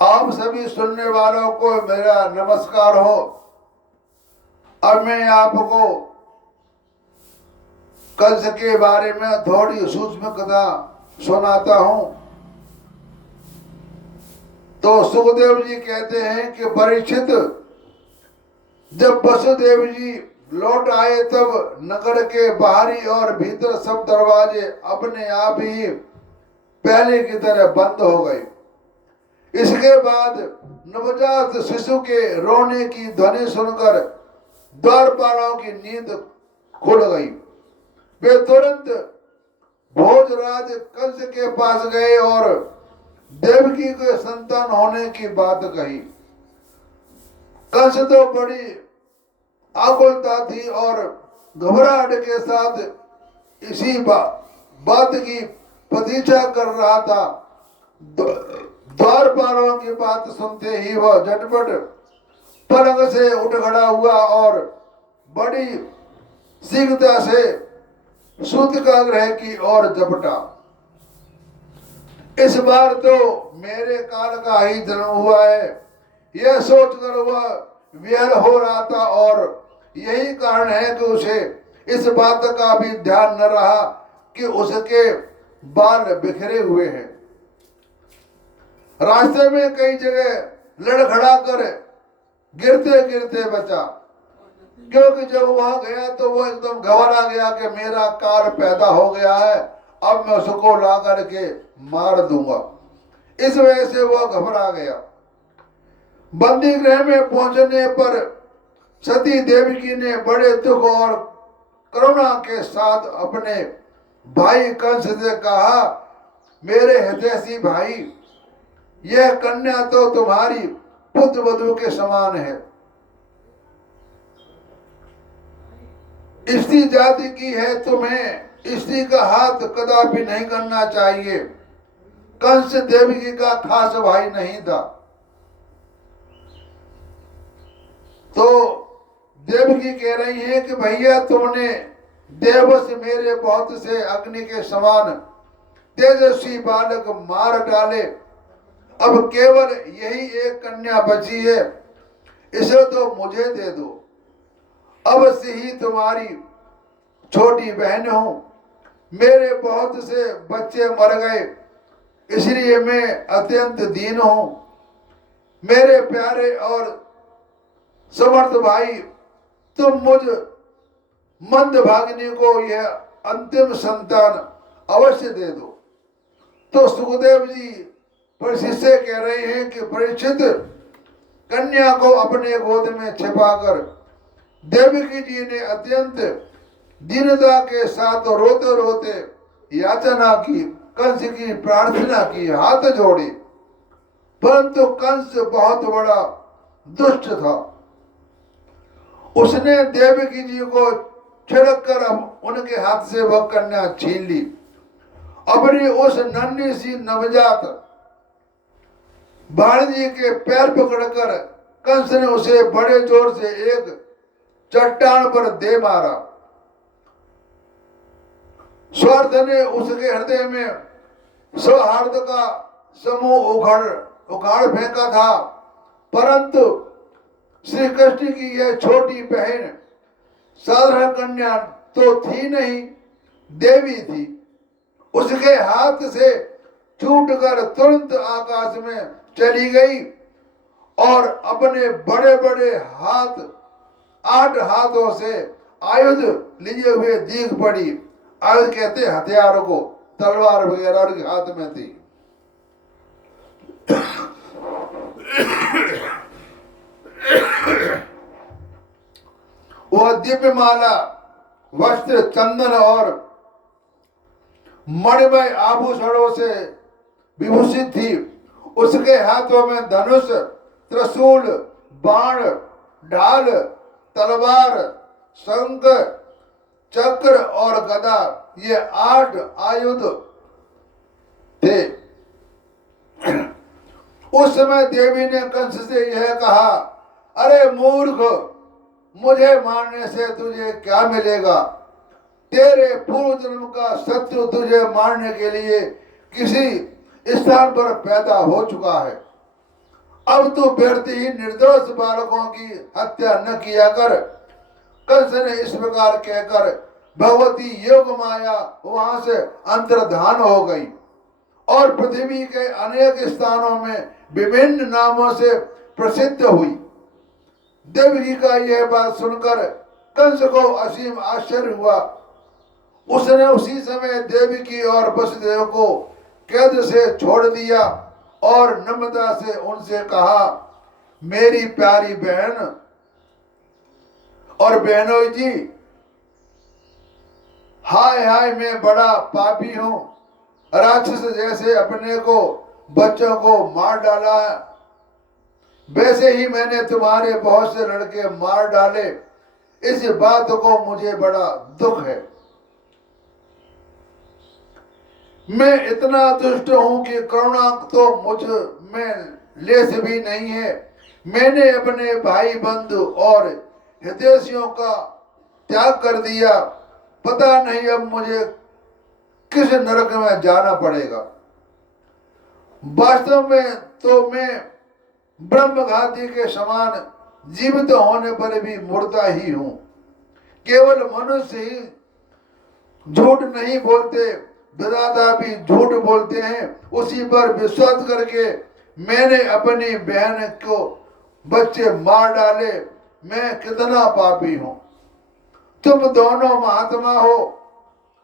आप सभी सुनने वालों को मेरा नमस्कार हो। अब मैं आपको कंस के बारे में थोड़ी सूक्ष्म कथा सुनाता हूं। तो सुखदेव जी कहते हैं कि परीक्षित, जब वसुदेव जी लौट आए तब नगर के बाहरी और भीतर सब दरवाजे अपने आप ही पहले की तरह बंद हो गए। इसके बाद नवजात शिशु के रोने की ध्वनि सुनकर द्वारपालों की नींद खुल गई। वे तुरंत भोजराज कंस के पास गए और देवकी के संतान होने की बात कही। कंस तो बड़ी आकुलता थी और घबराहट के साथ इसी बात की प्रतीक्षा कर रहा था। द्वारपालों की बात सुनते ही वह झटपट पलंग से उठ खड़ा हुआ और बड़ी शीघ्रता से सूतकाग्रह की ओर झपटा। इस बार तो मेरे काल का ही जन्म हुआ है, यह सोचकर वह विहल हो रहा था और यही कारण है कि उसे इस बात का भी ध्यान न रहा कि उसके बाल बिखरे हुए हैं। रास्ते में कई जगह लड़खड़ा कर गिरते गिरते बचा, क्योंकि जब वहां गया तो वो एकदम घबरा गया कि मेरा काल पैदा हो गया है, अब मैं उसको ला करके मार दूंगा। इस वजह से वह घबरा गया। बंदी गृह में पहुंचने पर सती देवकी ने बड़े दुख और करुणा के साथ अपने भाई कंस से कहा, मेरे हितैषी भाई, यह कन्या तो तुम्हारी पुत्र वधू के समान है। स्त्री जाति की है, तुम्हें स्त्री का हाथ कदापि नहीं करना चाहिए। कंस देवकी का खास भाई नहीं था। तो देवकी कह रही है कि भैया, तुमने देवश मेरे बहुत से अग्नि के समान तेजस्वी बालक मार डाले, अब केवल यही एक कन्या बची है, इसे तो मुझे दे दो। अवश्य ही तुम्हारी छोटी बहन हूं, मेरे बहुत से बच्चे मर गए, इसलिए मैं अत्यंत दीन हूं। मेरे प्यारे और समर्थ भाई, तुम मुझ मंदभागिनी को यह अंतिम संतान अवश्य दे दो। तो सुखदेव जी परीक्षित से कह रहे हैं कि परीक्षित, कन्या को अपने गोद में छिपाकर देवकी जी ने अत्यंत दीनता के साथ रोते रोते याचना की, कंस की प्रार्थना की, हाथ जोड़े। परंतु कंस बहुत बड़ा दुष्ट था। उसने देवकी जी को छिड़क कर उनके हाथ से वह कन्या छीन ली। अपनी उस नन्ही सी नवजात भाणजी के पैर पकड़कर कंस ने उसे बड़े जोर से एक चट्टान पर दे मारा। स्वार्थ ने उसके हृदय में सौहार्द का समूह उखाड़ फेंका था, परंतु श्री कृष्ण की यह छोटी बहन साधारण कन्या तो थी नहीं, देवी थी। उसके हाथ से छूटकर तुरंत आकाश में चली गई और अपने बड़े बड़े हाथ, 8 हाथों से आयुध लिए हुए दीख पड़ी। आयुध कहते हथियारों को, तलवार वगैरह उनके हाथ में थी। वह दिव्य माला, वस्त्र, चंदन और मणिमय आभूषणों से विभूषित थी। उसके हाथों में धनुष, त्रिशूल, बाण, ढाल, तलवार, शंख, चक्र और गदा, ये 8 आयुध थे। उस समय देवी ने कंस से यह कहा, अरे मूर्ख, मुझे मारने से तुझे क्या मिलेगा? तेरे पूर्व जन्म का शत्रु तुझे मारने के लिए किसी स्थान पर पैदा हो चुका है। अब तू व्यर्थ ही निर्दोष बालकों की हत्या न किया कर। कंस ने इस प्रकार कहकर भगवती योग माया वहां से अंतर्धान हो गई और पृथ्वी के अनेक स्थानों में विभिन्न नामों से प्रसिद्ध हुई। देवकी का यह बात सुनकर कंस को असीम आश्चर्य हुआ। उसने उसी समय देवकी और वसुदेव को कैद से छोड़ दिया और नम्रता से उनसे कहा, मेरी प्यारी बहन और बहनों जी, हाय हाय मैं बड़ा पापी हूं। राक्षस जैसे अपने को बच्चों को मार डाला, वैसे ही मैंने तुम्हारे बहुत से लड़के मार डाले। इस बात को मुझे बड़ा दुख है। मैं इतना दुष्ट हूं कि करुणा तो मुझ में लेस भी नहीं है। मैंने अपने भाई बंधु और हितैषियों का त्याग कर दिया। पता नहीं अब मुझे किस नरक में जाना पड़ेगा। वास्तव में तो मैं ब्रह्मघाती के समान जीवित होने पर भी मुर्दा ही हूं। केवल मनुष्य ही झूठ नहीं बोलते, विधाता भी झूठ बोलते हैं। उसी पर विश्वास करके मैंने अपनी बहन को बच्चे मार डाले। मैं कितना पापी हूं। तुम दोनों महात्मा हो,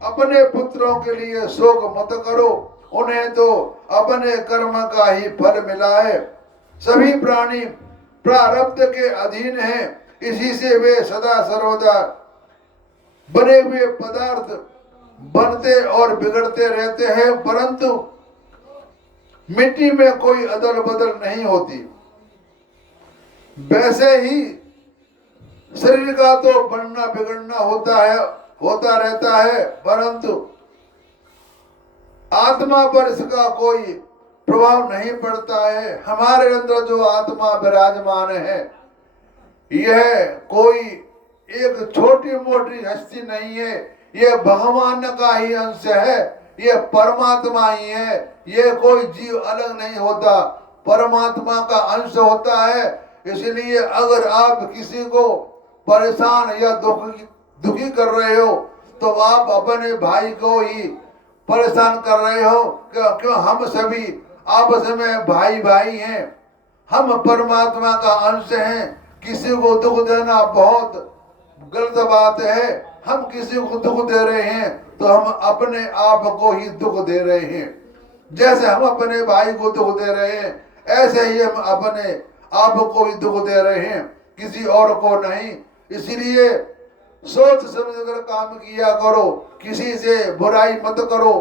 अपने पुत्रों के लिए शोक मत करो। उन्हें तो अपने कर्म का ही फल मिला है। सभी प्राणी प्रारब्ध के अधीन हैं। इसी से वे सदा सर्वदा बने हुए पदार्थ बनते और बिगड़ते रहते हैं, परंतु मिट्टी में कोई अदल बदल नहीं होती। वैसे ही शरीर का तो बनना बिगड़ना होता रहता है, परंतु आत्मा पर इसका कोई प्रभाव नहीं पड़ता है। हमारे अंदर जो आत्मा विराजमान है, यह कोई एक छोटी मोटी हस्ती नहीं है। यह भगवान का ही अंश है। यह परमात्मा ही है। यह कोई जीव अलग नहीं होता, परमात्मा का अंश होता है। इसलिए अगर आप किसी को परेशान या दुखी कर रहे हो, तो आप अपने भाई को ही परेशान कर रहे हो। क्यों? हम सभी आपस में भाई भाई हैं। हम परमात्मा का अंश हैं। किसी को दुख देना बहुत गलत बात है। हम किसी को दुख दे रहे हैं तो हम अपने आप को ही दुख दे रहे हैं। जैसे हम अपने भाई को दुख दे रहे हैं, ऐसे ही हम अपने आप को ही दुख दे रहे हैं, किसी और को नहीं। इसलिए सोच समझकर काम किया करो। किसी से बुराई मत करो,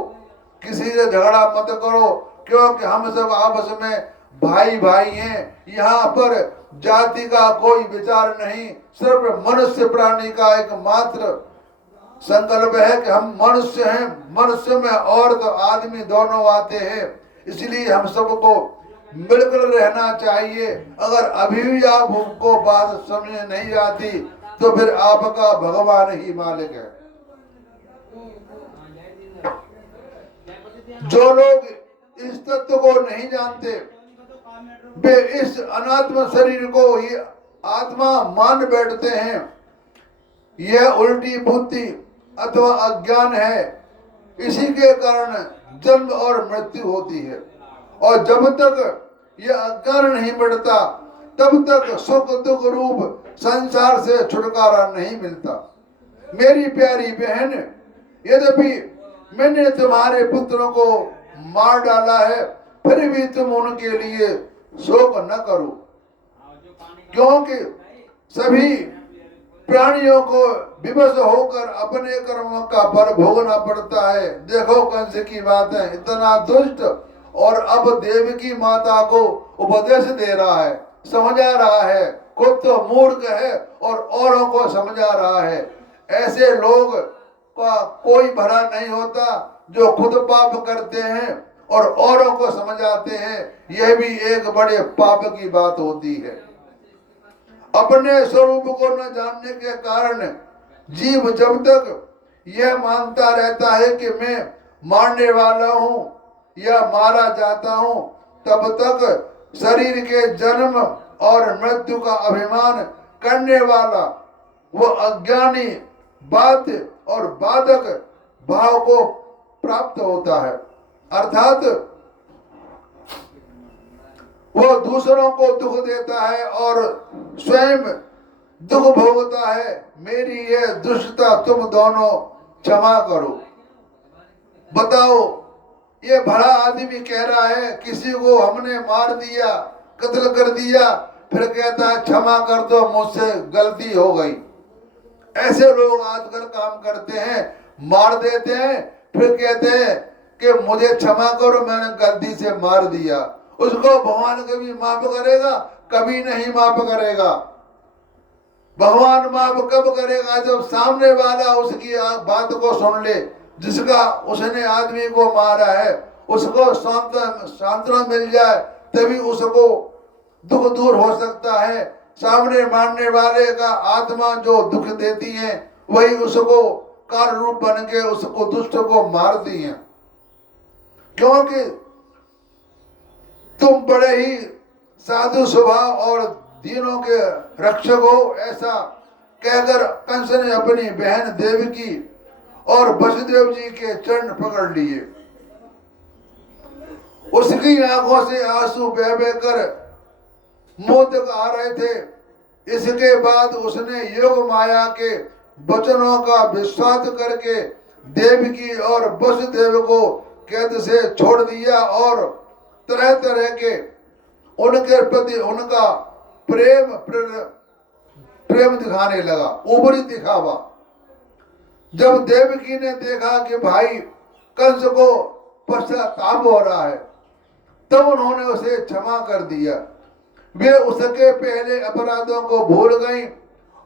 किसी से झगड़ा मत करो, क्योंकि हम सब आपस में भाई भाई हैं। यहाँ पर जाति का कोई विचार नहीं। सिर्फ मनुष्य प्राणी का एक मात्र संकल्प है कि हम मनुष्य हैं। मनुष्य में औरत आदमी दोनों आते हैं। इसलिए हम सबको मिलकर रहना चाहिए। अगर अभी भी आपको बात समझ नहीं आती तो फिर आपका भगवान ही मालिक है। जो लोग इस तत्व को नहीं जानते, वे इस अनात्म शरीर को ही आत्मा मान बैठते हैं। यह उल्टी बुद्धि अथवा अज्ञान है। इसी के कारण जन्म और मृत्यु होती है। और जब तक यह अज्ञान नहीं मिटता, तब तक सुख दुख रूप संसार से छुटकारा नहीं मिलता। मेरी प्यारी बहन, यद्यपि मैंने तुम्हारे पुत्रों को मार डाला है, फिर भी तुम उनके लिए शोक न करो, क्योंकि सभी प्राणियों को विवश होकर अपने कर्मों का फल भोगना पड़ता है। देखो कंस की बात है, इतना दुष्ट, और अब देवकी माता को उपदेश दे रहा है, समझा रहा है। खुद तो मूर्ख है और औरों को समझा रहा है। ऐसे लोग का कोई भला नहीं होता जो खुद पाप करते हैं और औरों को समझाते हैं। यह भी एक बड़े पाप की बात होती है। अपने स्वरूप को न जानने के कारण जीव जब तक यह मानता रहता है कि मैं मारने वाला हूं या मारा जाता हूं, तब तक शरीर के जन्म और मृत्यु का अभिमान करने वाला वो अज्ञानी बाध्य और बाधक भाव को प्राप्त होता है। अर्थात वो दूसरों को दुख देता है और स्वयं दुख भोगता है। मेरी ये दुष्टता तुम दोनों क्षमा करो। बताओ, ये भला आदमी कह रहा है किसी को हमने मार दिया, कत्ल कर दिया, फिर कहता है क्षमा कर दो, मुझसे गलती हो गई। ऐसे लोग आजकल काम करते हैं, मार देते हैं, फिर कहते हैं कि मुझे क्षमा करो, मैंने गलती से मार दिया। उसको भगवान कभी माफ करेगा? कभी नहीं माफ करेगा। भगवान माफ कब करेगा? जब सामने वाला उसकी बात को सुन ले। जिसका उसने आदमी को मारा है उसको सांत्वना मिल जाए, तभी उसको दुख दूर हो सकता है। सामने मारने वाले का आत्मा जो दुख देती है वही उसको कार्य रूप बन के उसको दुष्ट को मारती है। क्योंकि तुम बड़े ही साधु स्वभाव और दीनों के रक्षक हो, ऐसा कहकर कंस ने अपनी बहन देवकी और वसुदेव जी के चरण पकड़ लिए। उसकी आंखों से आंसू बह बह कर मुंह तक आ रहे थे। इसके बाद उसने योग माया के वचनों का विश्वास करके देवकी और वसुदेव को कैद से छोड़ दिया और तरह तरह के उनके प्रति उनका प्रेम दिखाने लगा, ऊपरी दिखावा। जब देवकी ने देखा कि भाई कंस को पश्चाताप हो रहा है, तब उन्होंने उसे क्षमा कर दिया। वे उसके पहले अपराधों को भूल गई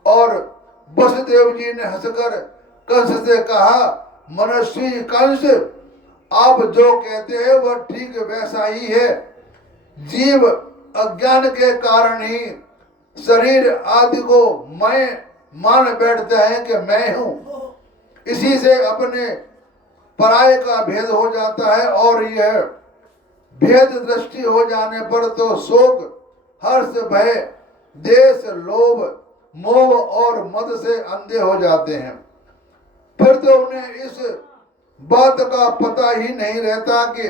और वसुदेव जी ने हंसकर कंस से कहा, मनस्वी कंस, आप जो कहते हैं वह ठीक वैसा ही है। जीव अज्ञान के कारण ही शरीर आदि को मैं मान बैठते हैं कि मैं हूं। इसी से अपने पराये का भेद हो जाता है और यह भेद दृष्टि हो जाने पर तो शोक, हर्ष, भय, देश, लोभ, मोह और मद से अंधे हो जाते हैं। फिर तो उन्हें इस बात का पता ही नहीं रहता कि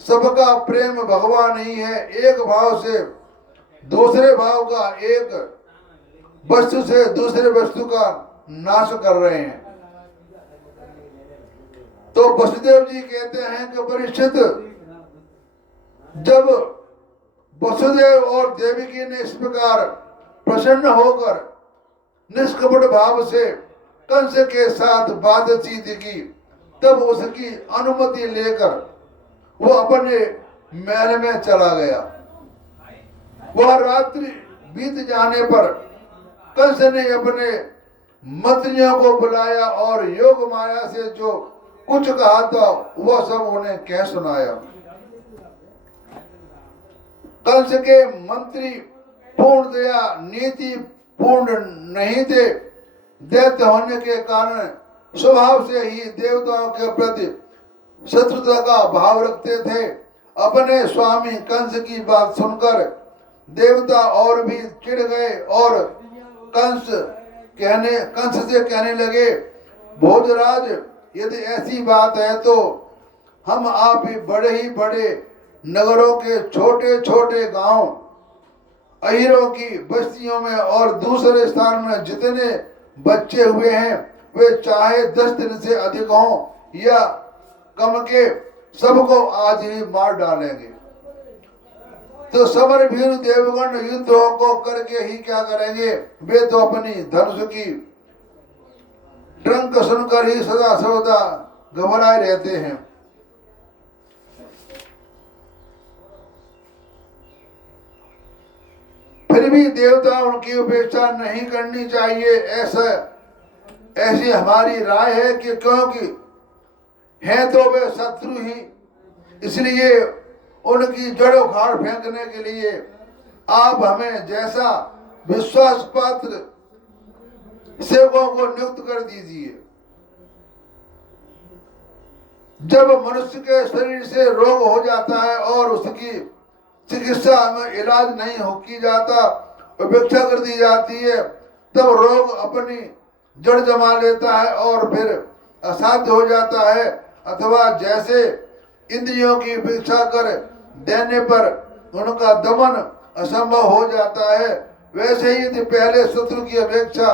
सबका प्रेम भगवान ही है। एक भाव से दूसरे भाव का, एक वस्तु से दूसरे वस्तु का नाश कर रहे हैं। तो वसुदेव जी कहते हैं कि परीक्षित, जब वसुदेव और देवकी ने इस प्रकार प्रसन्न होकर निष्कपट भाव से कंस के साथ बातचीत की, तब उसकी अनुमति लेकर वो अपने महल में चला गया। वह रात्रि बीत जाने पर कंस ने अपने मंत्रियों को बुलाया और योग माया से जो कुछ कहा था वह सब उन्हें कह सुनाया। कंस के मंत्री पूर्ण दया नीति पूर्ण नहीं थे। दैत्य होने के कारण स्वभाव से ही देवताओं के प्रति शत्रुता का भाव रखते थे। अपने स्वामी कंस की बात सुनकर देवता और भी चिढ़ गए और कंस से कहने लगे, भोजराज, यदि ऐसी बात है तो हम आप ही बड़े नगरों के छोटे छोटे गांव, अहीरों की बस्तियों में और दूसरे स्थान में जितने बच्चे हुए हैं वे चाहे 10 दिन से अधिक हों या कम के, सबको आज ही मार डालेंगे। तो समर भीर देवगण युद्धों को करके ही क्या करेंगे? वे तो अपनी धनुष की ट्रंक सुनकर ही सदा सदा घबराए रहते हैं। फिर भी देवता उनकी उपेक्षा नहीं करनी चाहिए, ऐसी हमारी राय है कि क्योंकि हैं तो वे शत्रु ही, इसलिए उनकी जड़ उखाड़ फेंकने के लिए आप हमें जैसा विश्वास पात्र सेवकों को नियुक्त कर दीजिए। जब मनुष्य के शरीर से रोग हो जाता है और उसकी चिकित्सा में इलाज नहीं हो की जाता, उपेक्षा कर दी जाती है, तब रोग अपनी जड़ जमा लेता है और फिर असाध्य हो जाता है। अथवा जैसे इंद्रियों की उपेक्षा कर देने पर उनका दमन असंभव हो जाता है, वैसे ही यदि पहले शत्रु की अपेक्षा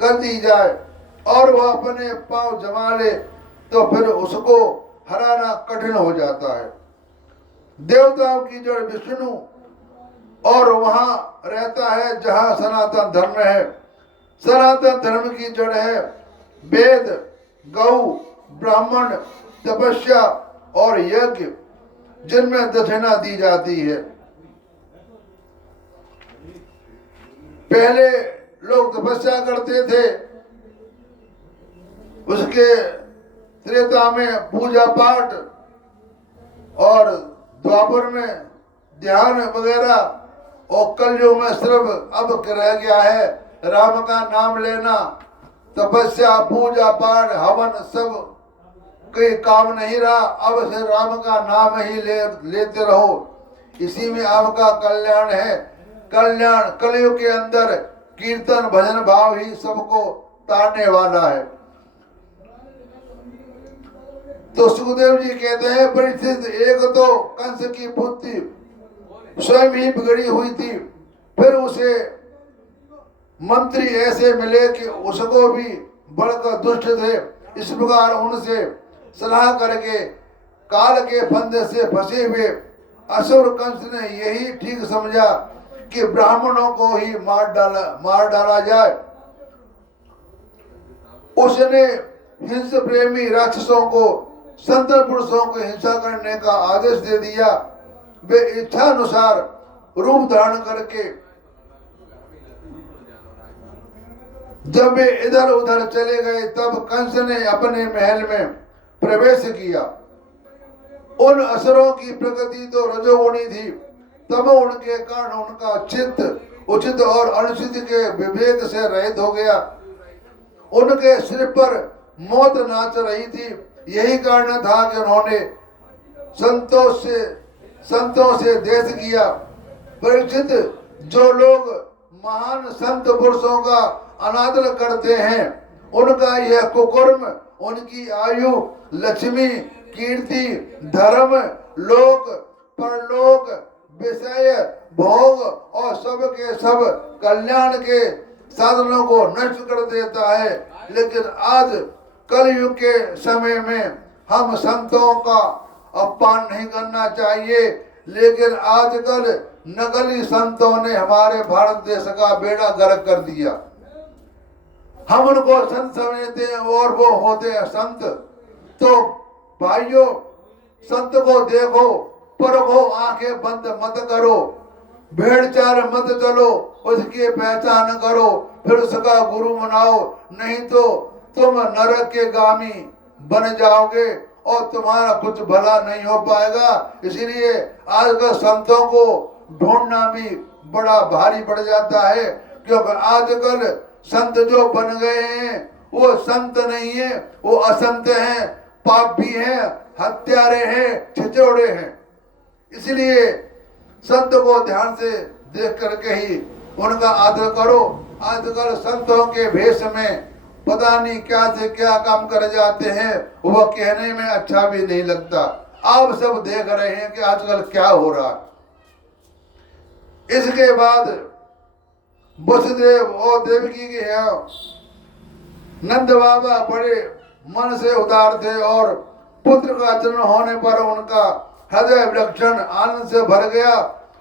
कर दी जाए और वह अपने पांव जमा ले तो फिर उसको हराना कठिन हो जाता है। देवताओं की जड़ विष्णु और वहां रहता है जहां सनातन धर्म है। सनातन धर्म की जड़ है वेद, गौ, ब्राह्मण, तपस्या और यज्ञ, जिनमें दक्षिणा दी जाती है। पहले लोग तपस्या करते थे, उसके त्रेता में पूजा पाठ और द्वापर में ध्यान वगैरह, और कलयुग में सिर्फ अब रह गया है राम का नाम लेना। तपस्या, पूजा पाठ, हवन सब कोई काम नहीं रहा, अब से राम का नाम ही लेते रहो, इसी में आपका कल्याण है। कल्याण कलयुग के अंदर कीर्तन भजन भाव ही सबको तारने वाला है। तो सुखदेव जी कहते हैं परिस्थिति एक तो कंस की बुद्धि स्वयं ही बिगड़ी हुई थी, फिर उसे मंत्री ऐसे मिले कि उसको भी बढ़कर दुष्ट थे। इस प्रकार उनसे सलाह करके काल के फंदे से फंसे हुए असुर कंस ने यही ठीक समझा कि ब्राह्मणों को ही मार डाला जाए। उसने हिंस प्रेमी राक्षसों को संत पुरुषों को हिंसा करने का आदेश दे दिया। वे इच्छा अनुसार रूप धारण करके जब वे इधर उधर चले गए, तब कंस ने अपने महल में प्रवेश किया। उन असुरों की प्रकृति तो रजोगुणी थी, तब उनके कारण उनका चित्त उचित और अनुचित के विवेक से रहित हो गया। उनके सिर पर मौत नाच रही थी। यही कारण था कि उन्होंने संतों से देश किया। परीक्षित, जो लोग महान संत पुरुषों का अनादर करते हैं, उनका यह कुकर्म उनकी आयु, लक्ष्मी, कीर्ति, धर्म, लोक परलोक, विषय, भोग और सब के सब कल्याण के साधनों को नष्ट कर देता है। लेकिन आज कलयुग के समय में हम संतों का अपमान नहीं करना चाहिए, लेकिन आजकल नकली संतों ने हमारे भारत देश का बेड़ा गर्क कर दिया। हम उनको संत समझते हैं और वो होते हैं संत। तो भाइयों, संत को देखो, परखो, आंखें बंद मत करो, भेड़ चाल मत चलो, उसकी पहचान करो, फिर उसका गुरु मनाओ, नहीं तो तुम नरक के गामी बन जाओगे और तुम्हारा कुछ भला नहीं हो पाएगा। इसीलिए आजकल संतों को ढूंढना भी बड़ा भारी पड़ जाता है, क्योंकि आजकल संत जो बन गए हैं वो संत नहीं है, वो असंत हैं, पापी हैं, हत्यारे हैं, छिचोड़े हैं। इसलिए संत को ध्यान से देख करके ही उनका आदर करो। आजकल संतों के भेष में पता नहीं क्या से क्या काम कर जाते हैं, वह कहने में अच्छा भी नहीं लगता। आप सब देख रहे हैं कि आजकल क्या हो रहा है। इसके बाद वसुदेव और देवकी के यहाँ नंद बाबा बड़े मन से उदार थे और पुत्र का जन्म होने पर उनका हृदय विलक्षण आनंद से भर गया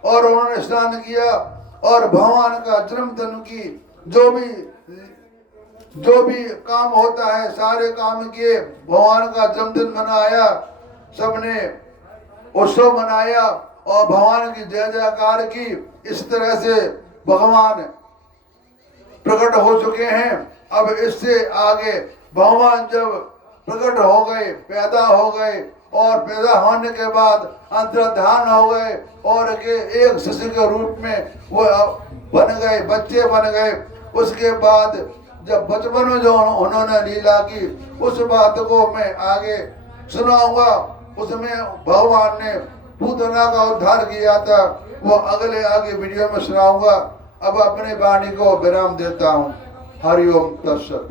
और उन्होंने स्नान किया और भगवान का जन्मदिन की जो भी काम होता है सारे काम किए। भगवान का जन्मदिन मनाया, सबने उत्सव मनाया और भगवान की जय जयकार की। इस तरह से भगवान प्रकट हो चुके हैं। अब इससे आगे भगवान जब प्रकट हो गए, पैदा हो गए और पैदा होने के बाद अंतर्धान हो गए और एक शिशु के रूप में वो बन गए, बच्चे बन गए। उसके बाद जब बचपन में जो उन्होंने लीला की, उस बात को मैं आगे सुनाऊंगा। उसमें भगवान ने पूतना का उद्धार किया था। वो अगले आगे वीडियो में सुनाऊंगा। अब अपने वाणी को विराम देता हूँ। हरिओम तत्सत।